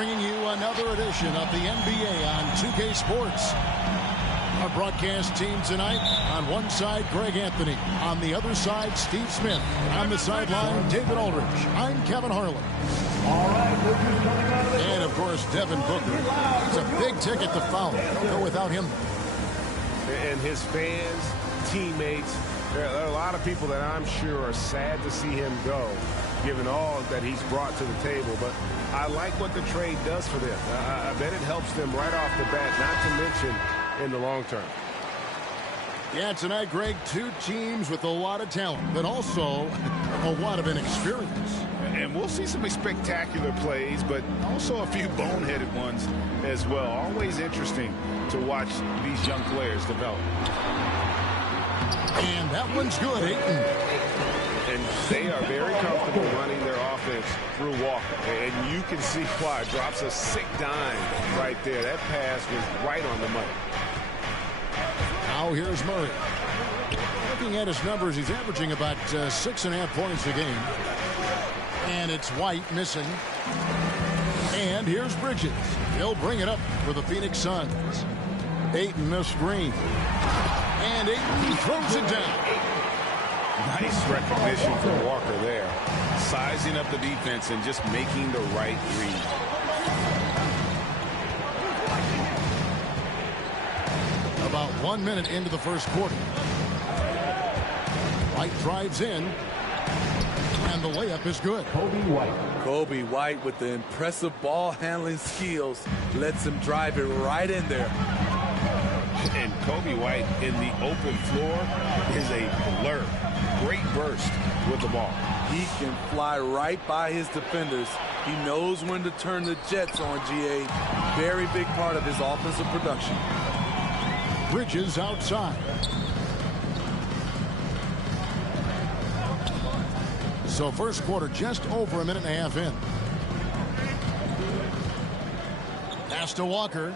bringing you another edition of the NBA on 2K Sports. Our broadcast team tonight, on one side, Greg Anthony. On the other side, Steve Smith. On the sideline, David Aldridge. I'm Kevin Harlan. And, of course, Devin Booker. It's a big ticket to follow. Don't go without him. And his fans, teammates, there are a lot of people that I'm sure are sad to see him go, given all that he's brought to the table. But I like what the trade does for them. I bet it helps them right off the bat, not to mention in the long term. Yeah, tonight, Greg, two teams with a lot of talent, but also a lot of inexperience. And we'll see some spectacular plays, but also a few boneheaded ones as well. Always interesting to watch these young players develop. And that one's good, Ayton. And they are very comfortable running their offense through Walker. And you can see why. Drops a sick dime right there. That pass was right on the money. Now here's Murray. Looking at his numbers, he's averaging about 6.5 points a game. And it's White missing. And here's Bridges. He'll bring it up for the Phoenix Suns. Ayton the screen. And Ayton throws it down. Nice recognition from Walker there. Sizing up the defense and just making the right read. About 1 minute into the first quarter. White drives in. And the layup is good. Kobe White with the impressive ball handling skills lets him drive it right in there. And Kobe White in the open floor is a blur. Great burst with the ball. He can fly right by his defenders. He knows when to turn the Jets on, GA. Very big part of his offensive production. Bridges outside. So first quarter just over a minute and a half in. Pass to Walker.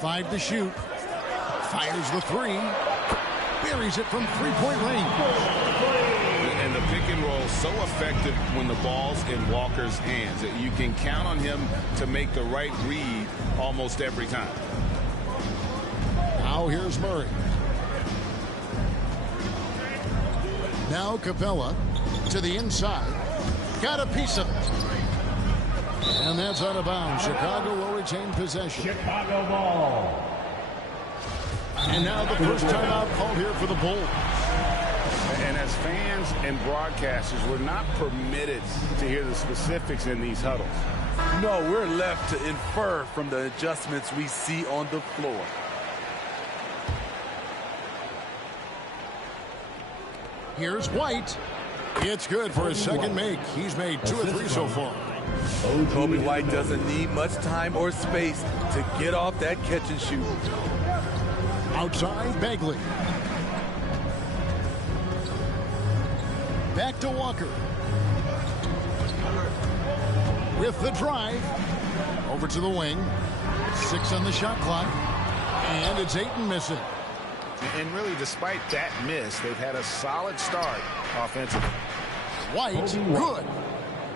5 to shoot. Fires the three. Buries it from three-point range. And the pick and roll so effective when the ball's in Walker's hands. You can count on him to make the right read almost every time. Now here's Murray. Now Capella to the inside. Got a piece of it. And that's out of bounds. Chicago will retain possession. Chicago ball. And now the first timeout called here for the Bulls. And as fans and broadcasters, we're not permitted to hear the specifics in these huddles. No, we're left to infer from the adjustments we see on the floor. Here's White. It's good for his second make. He's made 2 or 3 so far. Kobe White doesn't need much time or space to get off that catch and shoot. Outside, Bagley. Back to Walker. With the drive. Over to the wing. 6 on the shot clock. And it's Ayton missing. And really, despite that miss, they've had a solid start offensively. White, good.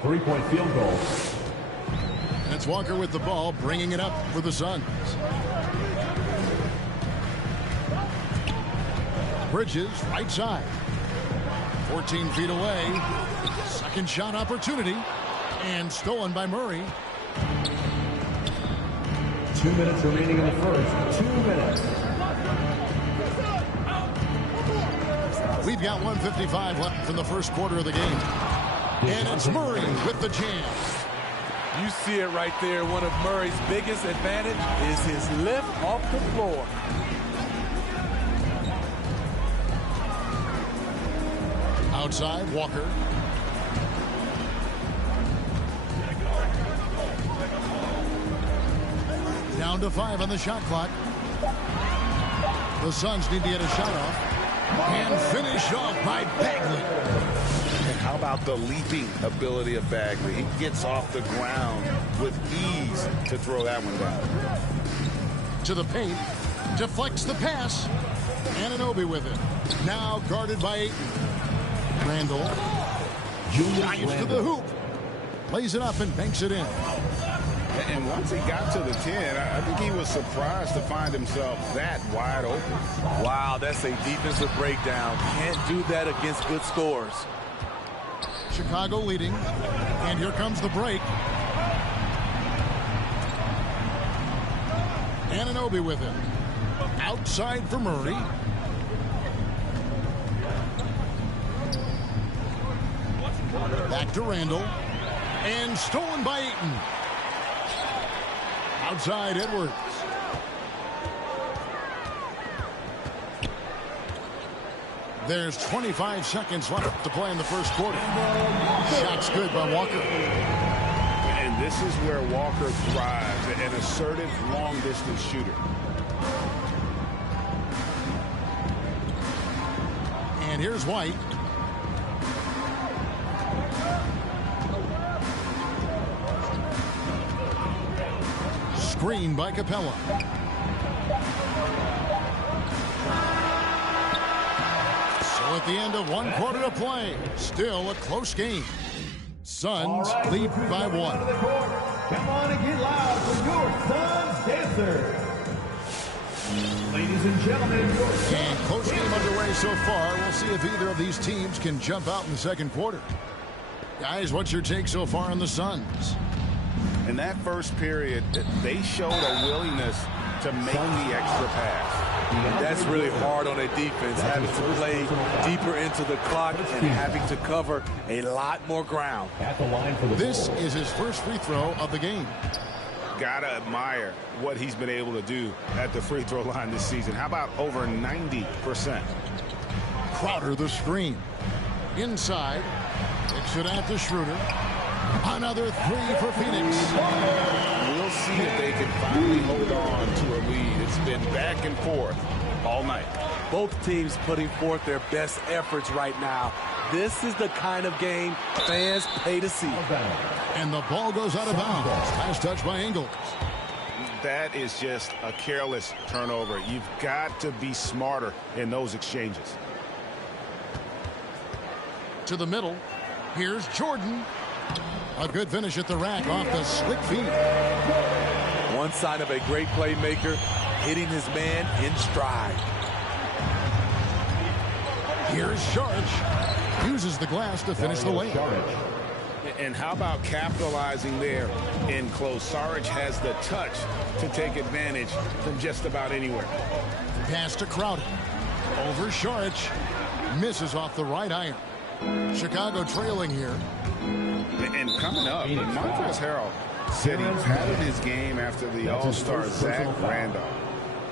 3-point field goal. That's Walker with the ball, bringing it up for the Suns. Bridges, right side. 14 feet away. Second shot opportunity. And stolen by Murray. 2 minutes remaining in the first. 2 minutes. We've got 1:55 left in the first quarter of the game. And it's Murray with the jam. You see it right there. One of Murray's biggest advantage is his lift off the floor. Outside, Walker. Down to 5 on the shot clock. The Suns need to get a shot off. And finish off by Bagley. And how about the leaping ability of Bagley? He gets off the ground with ease to throw that one down. To the paint. Deflects the pass. Anunoby with it. Now guarded by Ayton. Randall. Giants to the hoop. Lays it up and banks it in. And once he got to the 10, I think he was surprised to find himself that wide open. Wow, that's a defensive breakdown. Can't do that against good scores. Chicago leading, and here comes the break. Anunoby with him. Outside for Murray. Back to Randall. And stolen by Ayton. Outside Edwards. There's 25 seconds left to play in the first quarter. Shot's good by Walker. And this is where Walker thrives, an assertive long-distance shooter. And here's White. Screen by Capella. So at the end of 1 quarter to play, still a close game. Suns lead by 1. Come on and get loud for your Suns dancers. Ladies and gentlemen, your And close game underway so far. We'll see if either of these teams can jump out in the second quarter. Guys, what's your take so far on the Suns? In that first period, they showed a willingness to make the extra pass. That's really hard on a defense, having to play deeper into the clock and having to cover a lot more ground. at the line for the This ball. is his first free throw of the game. Gotta admire what he's been able to do at the free throw line this season. How about over 90%? Crowder the screen. Inside. Takes it out to Schroeder. Another three for Phoenix. We'll see if they can finally hold on to a lead. It's been back and forth all night. Both teams putting forth their best efforts right now. This is the kind of game fans pay to see. And the ball goes out of bounds. Last touch by Ingles. That is just a careless turnover. You've got to be smarter in those exchanges. To the middle. Here's Jordan. A good finish at the rack off the slick feet. One sign of a great playmaker, hitting his man in stride. Here's Saric. Uses the glass to finish the lane. And how about capitalizing there in close? Saric has the touch to take advantage from just about anywhere. Pass to Crowder. Over Saric. Misses off the right iron. Chicago trailing here. And coming up, Montrezl Harrell said he padded his game after the All-Star Zach Randolph.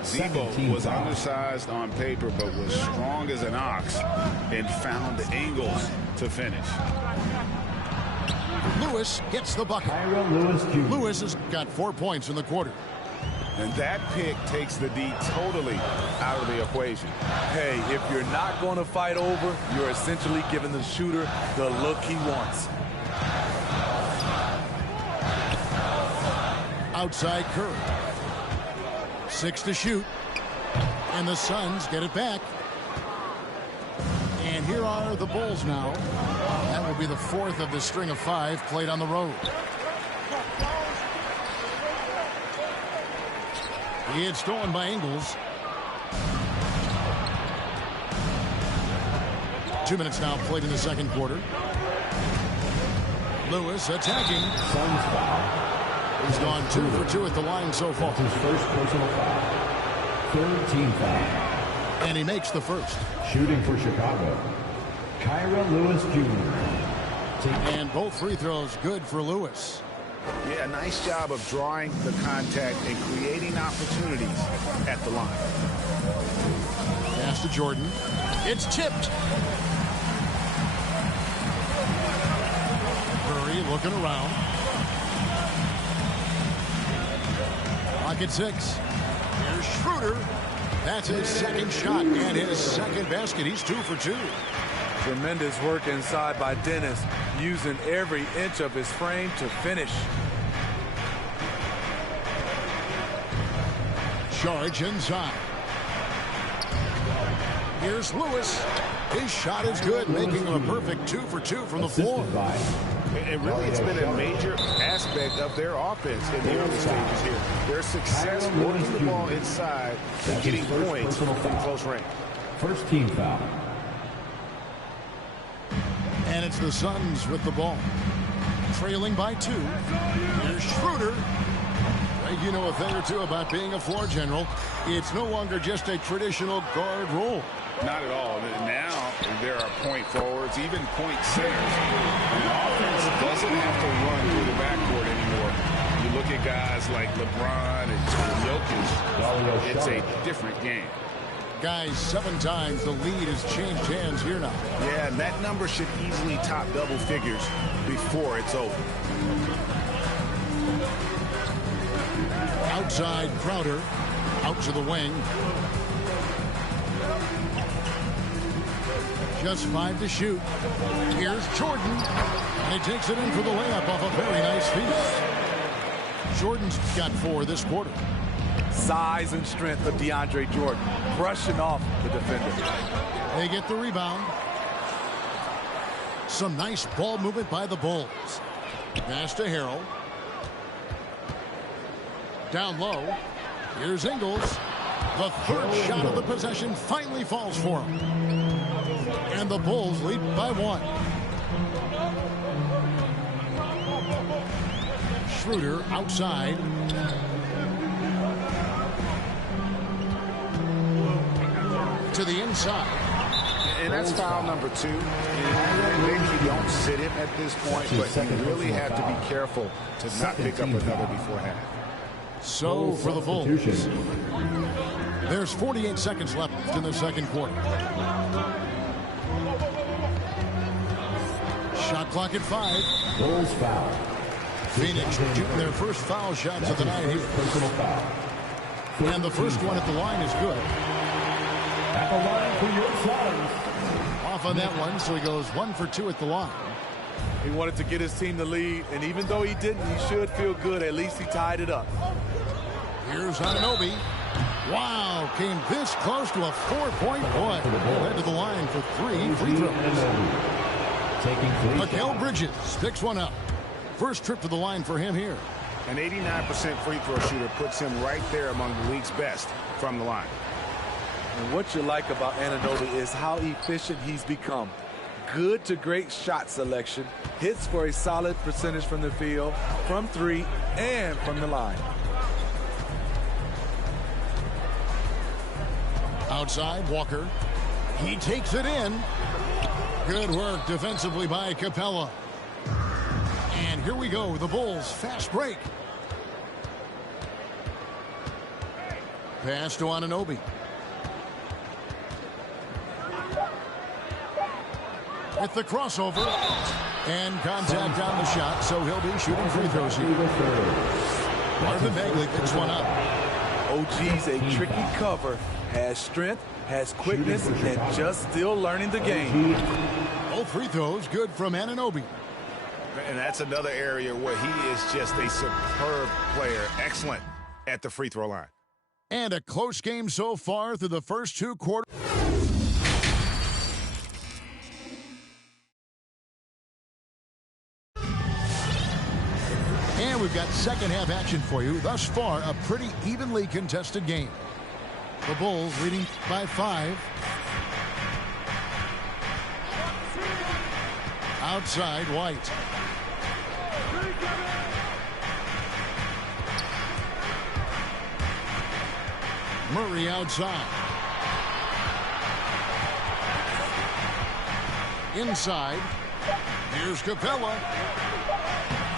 Zebo was undersized on paper but was strong as an ox and found angles to finish. Lewis gets the bucket. Lewis has got 4 points in the quarter. And that pick takes the D totally out of the equation. Hey, if you're not going to fight over, you're essentially giving the shooter the look he wants. Outside Curry. 6 to shoot. And the Suns get it back. And here are the Bulls now. That will be the 4th of the string of 5 played on the road. He had stolen by Ingles. 2 minutes now played in the second quarter. Lewis attacking. Suns foul. He's gone 2 for 2 at the line so far. That's his first personal foul. Third team foul. And he makes the first. Shooting for Chicago, Kyra Lewis Jr. And both free throws good for Lewis. Yeah, nice job of drawing the contact and creating opportunities at the line. Pass to Jordan. It's tipped. Curry looking around. Pocket 6. Here's Schroeder. That's his second shot and his second basket. He's 2 for 2. Tremendous work inside by Dennis, using every inch of his frame to finish. Charge inside. Here's Lewis. His shot is good, making him a perfect 2 for 2 from the floor. And really, it's been a major aspect of their offense in the early stages here. Their success working the ball inside and getting points from close range. First team foul. And it's the Suns with the ball. Trailing by 2. Here's Schroeder. You know a thing or two about being a floor general. It's no longer just a traditional guard role. Not at all. Now there are point forwards, even point centers. And offense doesn't have to run through the backcourt anymore. You look at guys like LeBron and Jokic, it's a different game. Guys, 7 times the lead has changed hands here now. Yeah, and that number should easily top double figures before it's over. Outside Crowder, out to the wing. Just 5 to shoot. Here's Jordan, and he takes it in for the layup off a very nice feed. Jordan's got 4 this quarter. Size and strength of DeAndre Jordan, brushing off the defender. They get the rebound. Some nice ball movement by the Bulls. Pass to Harrell. Down low. Here's Ingles. The third shot of the possession finally falls for him. And the Bulls lead by 1. Schroeder outside. To the inside. And that's foul number 2. Maybe you don't sit him at this point, but you really have to be careful to not pick up another before half. So for the Bulls, there's 48 seconds left in the second quarter. Shot clock at 5. Bulls foul. Phoenix shooting their first foul shots of the night here. Personal foul. And the first one at the line is good. At the line for your Suns. Off on that one, so he goes 1 for 2 at the line. He wanted to get his team the lead, and even though he didn't, he should feel good. At least he tied it up. Here's Anunoby. Wow, came this close to a 4-point play. Led to the line for 3 free throws. Mikal Bridges picks one up. First trip to the line for him here. An 89% free throw shooter puts him right there among the league's best from the line. And what you like about Anunoby is how efficient he's become. Good to great shot selection. Hits for a solid percentage from the field, from 3, and from the line. Outside, Walker. He takes it in. Good work defensively by Capella. And here we go, the Bulls fast break. Pass to Anunoby. With the crossover. And contact on the shot, so he'll be shooting free throws here. Marvin Bagley picks one up. OG's a tricky cover. Has strength, has quickness, and just still learning the game. Both free throws good from Anunoby. And that's another area where he is just a superb player. Excellent at the free throw line. And a close game so far through the first 2 quarters. And we've got second half action for you. Thus far, a pretty evenly contested game. The Bulls leading by 5. Outside, White. Murray outside. Inside. Here's Capella.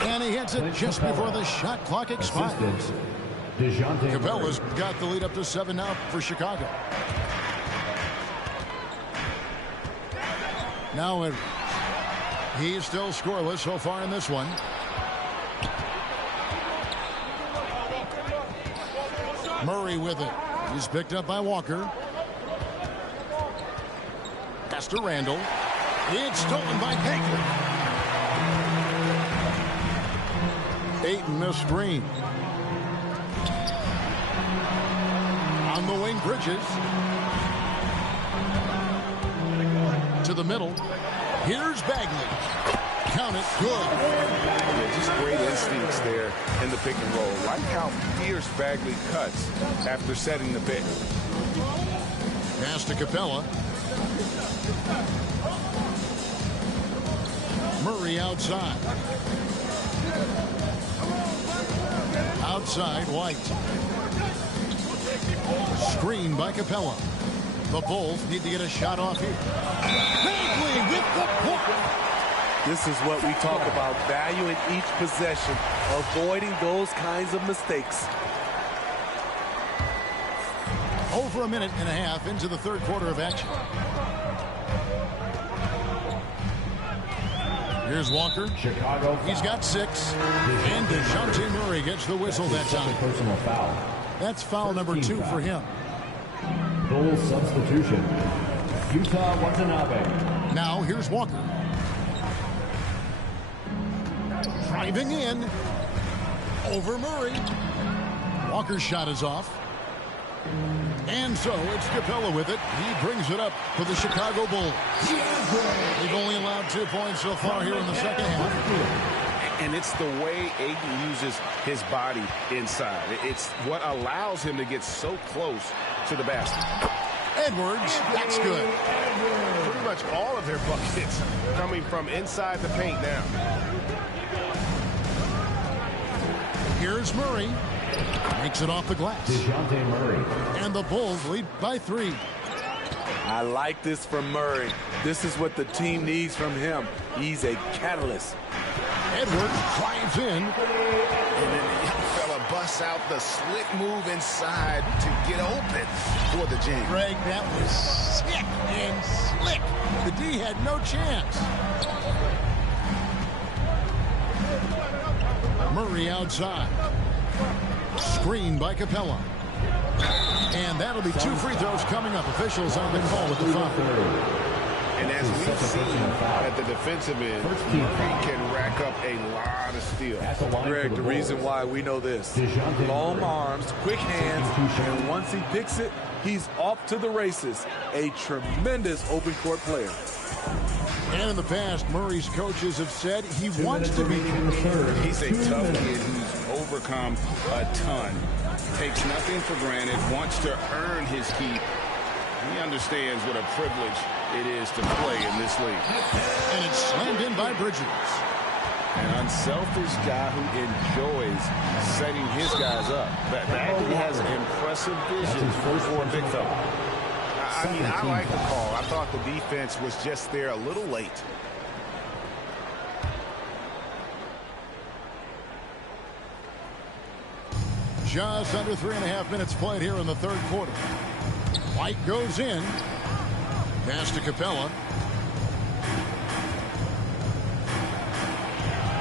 And he hits it just before the shot clock expires. Capella's got the lead up to 7 now for Chicago. Now he's still scoreless so far in this one. Murray with it. He's picked up by Walker. Pass to Randall. It's stolen by Bagley. Ayton missed screen. On the wing, Bridges. To the middle. Here's Bagley. Count it. Good. Yeah, just great instincts there in the pick and roll. Like how fierce Bagley cuts after setting the pick. Pass to Capella. Murray outside. Outside, White. Screen by Capella. The Bulls need to get a shot off here. Bagley with the block. This is what we talk about, valuing each possession, avoiding those kinds of mistakes. Over a minute and a half into the third quarter of action. Here's Walker. Chicago. He's got 6. And DeJounte Murray gets the whistle that time. Personal foul. That's foul number 2 for him. Bulls substitution. Utah Watanabe. Now here's Walker. Driving in. Over Murray. Walker's shot is off. And so it's Capella with it. He brings it up for the Chicago Bulls. They've only allowed 2 points so far here in the second half. And it's the way Ayton uses his body inside. It's what allows him to get so close to the basket. Edwards, that's good. Pretty much all of their buckets coming from inside the paint now. Here's Murray. Makes it off the glass. DeJounte Murray. And the Bulls lead by 3. I like this from Murray. This is what the team needs from him. He's a catalyst. Edwards drives in. And then the young fella busts out the slick move inside to get open for the jam. Greg, that was sick and slick. The D had no chance. Murray outside. Screen by Capella. And that'll be 2 free throws coming up. Officials on the call with the foul. And as we've seen at the defensive end, Murray can rack up a lot of steals. Greg, the reason why we know this. Long arms, quick hands, and once he picks it, he's off to the races. A tremendous open court player. And in the past, Murray's coaches have said he wants to be. He's a tough kid who's overcome a ton. Takes nothing for granted, wants to earn his keep. He understands what a privilege it is to play in this league. And it's slammed in by Bridges. An unselfish guy who enjoys setting his guys up. Bagley has impressive vision for a big fella. I mean, I like the call. I thought the defense was just there a little late. Just under 3.5 minutes played here in the third quarter. White goes in. Pass to Capella.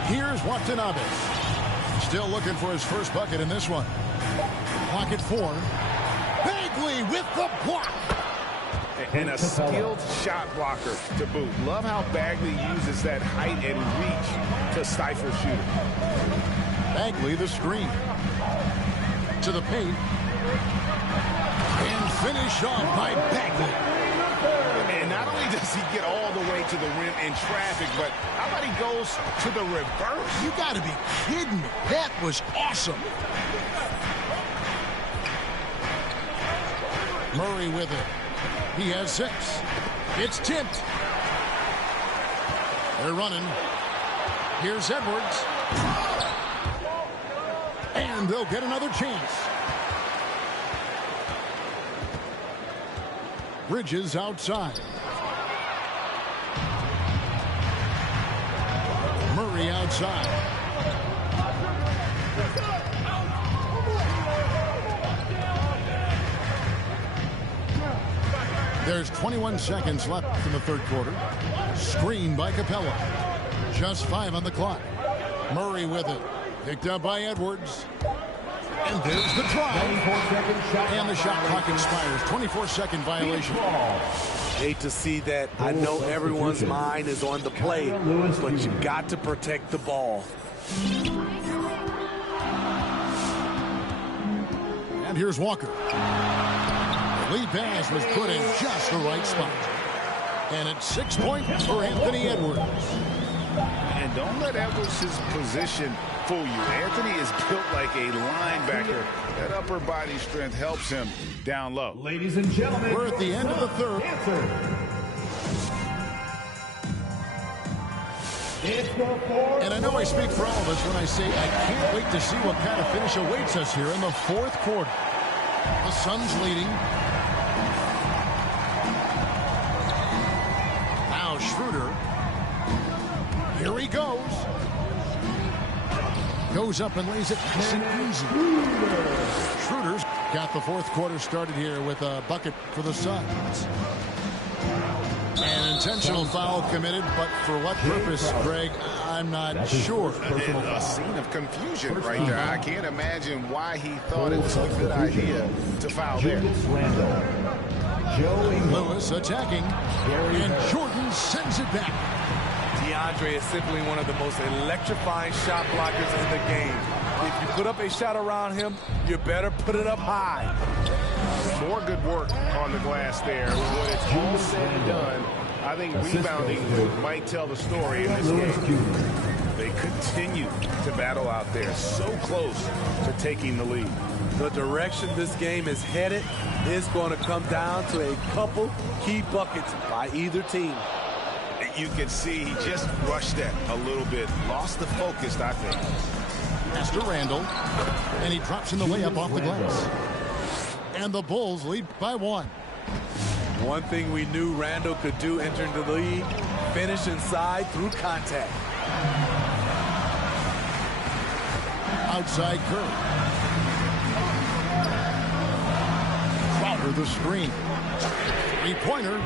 Here's Watanabe. Still looking for his first bucket in this one. Clock at 4. Bagley with the block. And a skilled shot blocker to boot. Love how Bagley uses that height and reach to stifle shooting. Bagley the screen. To the paint. And finished off by Bagley. And not only does he get all the way to the rim in traffic, but how about he goes to the reverse? You got to be kidding me. That was awesome. Murray with it. He has 6. It's tipped. They're running. Here's Edwards. And they'll get another chance. Bridges outside. Murray outside. There's 21 seconds left in the third quarter. Screen by Capella. Just 5 on the clock. Murray with it. Picked up by Edwards. And there's the try. And the shot clock expires. 24-second violation. Hate to see that. I know everyone's mind is on the play, but you got to protect the ball. And here's Walker. The lead pass was put in just the right spot. And it's 6 points for Anthony Edwards. And don't let Edwards' position fool you. Anthony is built like a linebacker. That upper body strength helps him down low. Ladies and gentlemen, we're at the end of the third. And I know I speak for all of us when I say I can't wait to see what kind of finish awaits us here in the fourth quarter. The Suns leading. Now Schroeder. Here he goes. Goes up and lays it nice and easy. Schroeder's got the fourth quarter started here with a bucket for the Suns. An intentional foul committed, but for what purpose, Greg, I'm not sure. A scene of confusion right there. I can't imagine why he thought it was a good idea to foul there. Lewis attacking, and Jordan sends it back. DeAndre is simply one of the most electrifying shot blockers in the game. If you put up a shot around him, you better put it up high. More good work on the glass there. When it's all said and done, I think rebounding might tell the story in this game. They continue to battle out there, so close to taking the lead. The direction this game is headed is going to come down to a couple key buckets by either team. You can see he just rushed that a little bit. Lost the focus, I think. Pass to Randall, and he drops in the layup off the glass. And the Bulls lead by 1. One thing we knew Randall could do entering the league, finish inside through contact. Outside Curry. Crowder the screen. Three-pointer.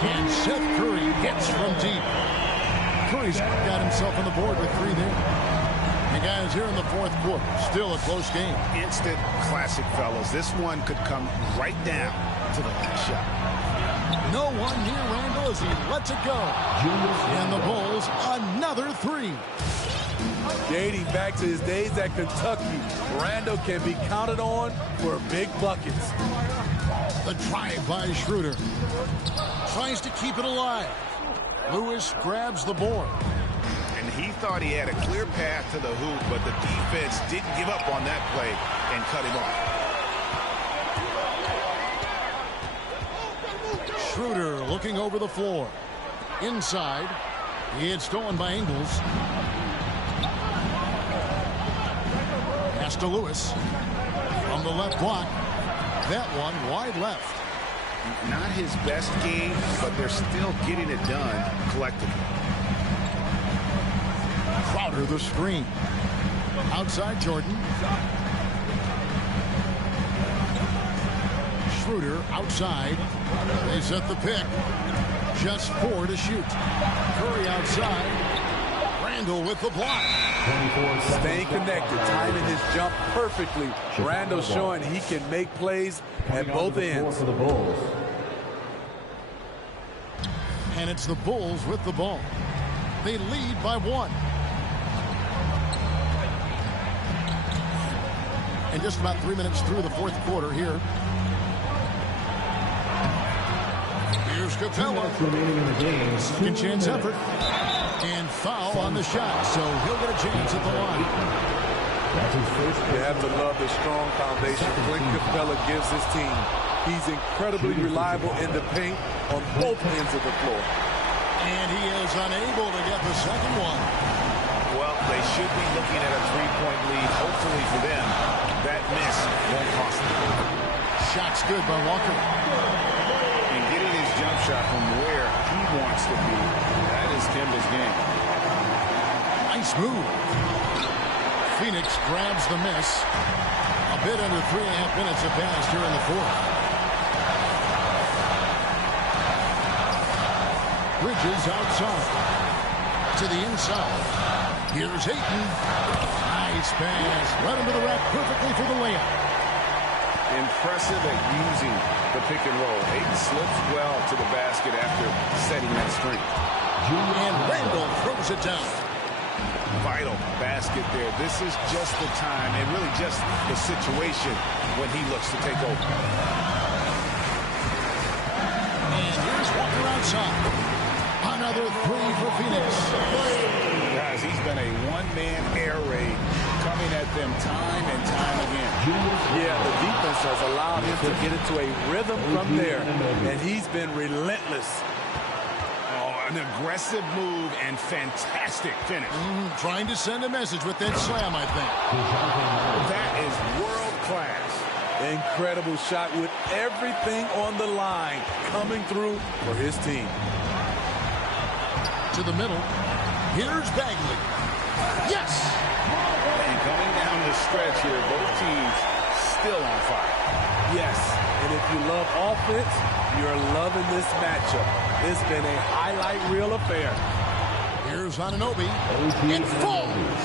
And Seth Curry hits from deep. Curry's got himself on the board with 3 there. And guys, here in the fourth quarter, still a close game. Instant classic, fellas. This one could come right down to the last shot. No one near Randall as he lets it go. And the Bulls, another 3. Dating back to his days at Kentucky, Randall can be counted on for big buckets. The drive by Schroeder. Tries to keep it alive. Lewis grabs the board. And he thought he had a clear path to the hoop, but the defense didn't give up on that play and cut him off. Schroeder looking over the floor. Inside. It's stolen by Ingles. Pass to Lewis. From the left block. That one wide left. Not his best game, but they're still getting it done collectively. Crowder the screen. Outside Jordan. Schroeder outside. They set the pick. Just 4 to shoot. Curry outside. Randall with the block. Staying connected, timing his jump perfectly. Randall showing he can make plays at both ends. And it's the Bulls with the ball. They lead by 1. And just about 3 minutes through the fourth quarter here. Here's Capella. Second chance effort. And foul on the shot, so he'll get a chance at the line. You have to love the strong foundation Clint Capella gives his team. He's incredibly reliable in the paint on both ends of the floor. And he is unable to get the second one. Well, they should be looking at a 3-point lead, hopefully for them. That miss won't cost them. Shot's good by Walker. And getting his jump shot from where he wants to be, that is Kemba's game. Nice move. Phoenix grabs the miss. A bit under 3.5 minutes have passed here in the fourth. Bridges outside. To the inside. Here's Ayton. Nice pass. Right under the rack perfectly for the layup. Impressive at using the pick and roll. Ayton slips well to the basket after setting that screen. And Randall throws it down. Vital basket there. This is just the time and really just the situation when he looks to take over. And here's Walker outside. Another three for Phoenix. Guys, he's been a one-man air raid coming at them time and time again. Yeah, the defense has allowed him to get into a rhythm from there, and he's been relentless. Oh, an aggressive move and fantastic finish. Trying to send a message with that slam, I think. That is world-class. Incredible shot with everything on the line coming through for his team. To the middle. Here's Bagley. Yes! And coming down the stretch here, both teams still on fire. Yes, and if you love offense, you're loving this matchup. It's been a highlight reel affair. Here's Anunoby. It falls!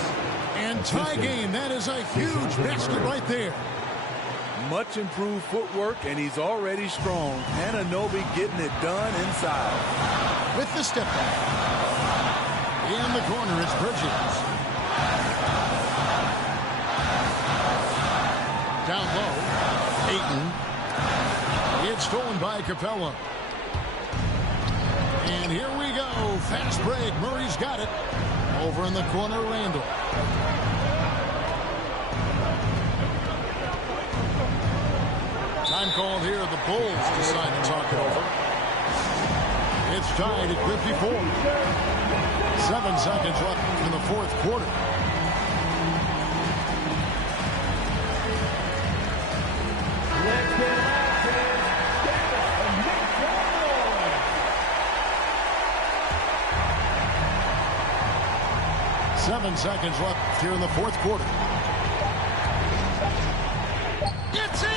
And tie game. That is a huge basket right there. Much improved footwork, and he's already strong. Anunoby getting it done inside. With the step back. In the corner, it's Bridges. Down low, Ayton. It's stolen by Capella. And here we go. Fast break. Murray's got it. Over in the corner, Randall. Time called here. The Bulls decide to talk it over. It's tied at 54. 7 seconds left in the fourth quarter. Let's get active. 7 seconds left here in the fourth quarter. It's in!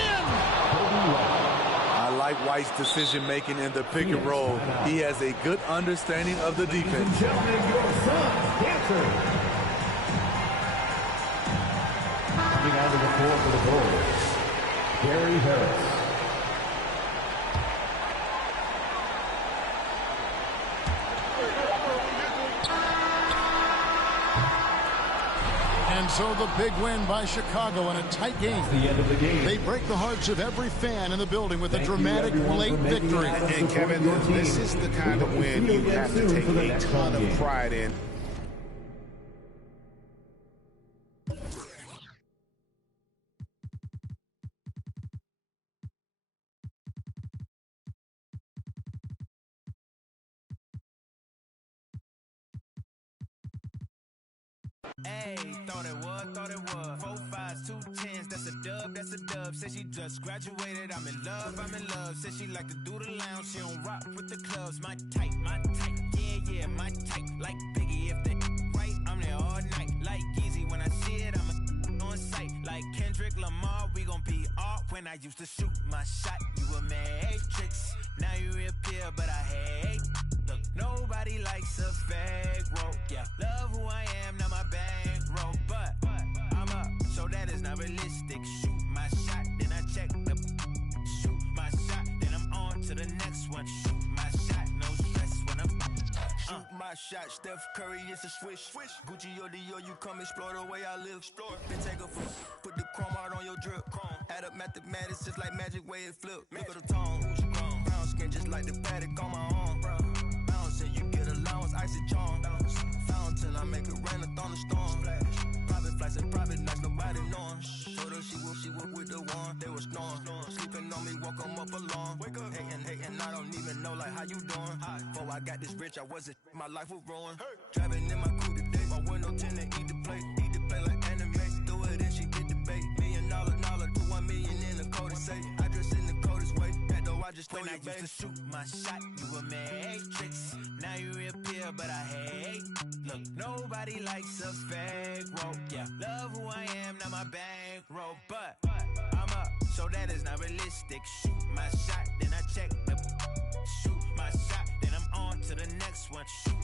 I like White's decision-making in the pick and roll. He has a good understanding of the defense. Ladies and gentlemen, your son's dancer. Coming out of the floor for the Bulls, Gary Harris. And so the big win by Chicago in a tight game. The end of the game. They break the hearts of every fan in the building with a dramatic late victory. And Kevin, this is the kind of win you have to take a ton of pride in. Hey, thought it was. 4 5s, 2 10s, that's a dub. Said she just graduated, I'm in love. Said she like to do the lounge, she don't rock with the clubs. My type, yeah, my type. Like Biggie, if they right, I'm there all night. Like Easy, when I see it, I'm on sight. Like Kendrick Lamar, we gon' be off. When I used to shoot my shot, you a matrix. Now you reappear, but I hate. Look, nobody likes a fake roll. Yeah, love who I am, not my bankroll. But I'm up, so that is not realistic. Shoot my shot, then I check the. Shoot my shot, then I'm on to the next one. Shoot my shot, no stress when I'm. Shoot my shot, Steph Curry is a swish. Gucci or Dior, you come explore the way I live. Then take a foot, put the chrome out on your drip. Add up mathematics just like magic way it flip. Look at the tone, brown skin just like the paddock on my arm. Bouncing, you get allowance, icy charm. Fountain, I make it rain a thunderstorm. Private flights and private nights, nobody knowing. Told her she would with the one, they were snoring. Sleeping on me, woke 'em up alone. Hating, I don't even know like how you doing. Before I got this rich, I wasn't, my life was ruined. Driving in my coupe today, my window tinted, eat the plate like anime. Do it and she get the bait. $1 million, put 1 million in the code to say. I dress in the coldest way, that though I just when I used to shoot my shot, you a matrix. Now you reappear, but I hate. Look, nobody likes a fake roll. Yeah, love who I am, not my bankroll. But I'm up, so that is not realistic. Shoot my shot, then I check the. Shoot my shot, then I'm on to the next one. Shoot